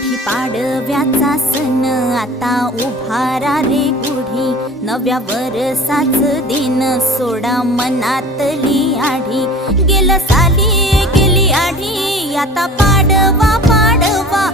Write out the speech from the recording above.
गुढी पाडव्याचा सण आता उभारा रे गुढी, नव्या वरसाच दिन सोडा मनातली आढी। गेलं साली गेली आढी, आता पाडवा पाडवा